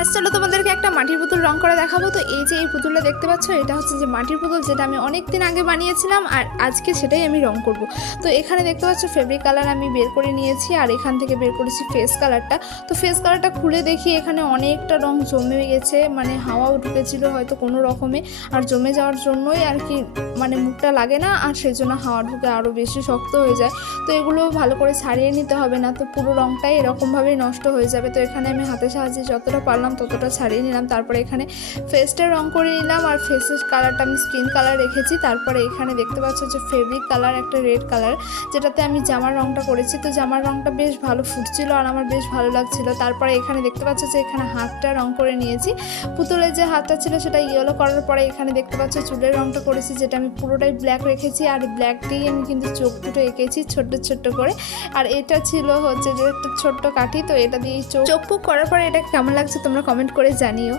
Guys চলো তোমাদেরকে একটা মাটির পুতুল রং করে দেখাবো। তো এই যে এই পুতুলটা দেখতে পাচ্ছ, এটা হচ্ছে যে মাটির পুতুল, যেটা আমি অনেক দিন আগে বানিয়েছিলাম আর আজকে সেটাই আমি রং করব। তো এখানে দেখতে পাচ্ছ ফেব্রিক কালার আমি বের করে নিয়েছি আর এখান থেকে বের করেছি ফেস কালারটা। তো ফেস কালারটা খুলে দেখি এখানে অনেকটা রং জমে গেছে, মানে হাওয়াও ঢুকেছিল হয়তো কোনো রকমে, আর জমে যাওয়ার জন্যই আর কি মানে মুখটা লাগে না, আর সেই জন্য হাওয়া ঢুকে আরও বেশি শক্ত হয়ে যায়। তো এগুলো ভালো করে ছাড়িয়ে নিতে হবে, না তো পুরো রংটাই এরকমভাবেই নষ্ট হয়ে যাবে। তো এখানে আমি হাতের সাহায্যে যতটা পারলাম ততটা ছাড়িয়ে নিলাম, তারপরে এখানে ফেসটা রং করে নিলাম আর ফেসের কালারটা আমি স্কিন কালার রেখেছি। তারপরে এখানে দেখতে পাচ্ছ যে ফেব্রিক কালার একটা রেড কালার, যেটাতে আমি জামার রংটা করেছি। তো জামার রংটা বেশ ভালো ফুটছিল আর আমার বেশ ভালো লাগছিল। তারপরে এখানে দেখতে পাচ্ছ যে এখানে হাতটা রং করে নিয়েছি, পুতুলের যে হাতটা ছিল সেটা ইয়েলো করার পরে এখানে দেখতে পাচ্ছ চুলের রংটা করেছি, যেটা আমি পুরোটাই ব্ল্যাক রেখেছি আর ব্ল্যাক দিয়েই আমি কিন্তু চোখ দুটো এঁকেছি ছোট্ট ছোট্ট করে। আর এটা ছিল হচ্ছে যে একটা ছোট্ট কাঠি, তো এটা দিয়ে চোখ পুক করার পরে এটা কেমন লাগছে তোমরা কমেন্ট করে জানিও।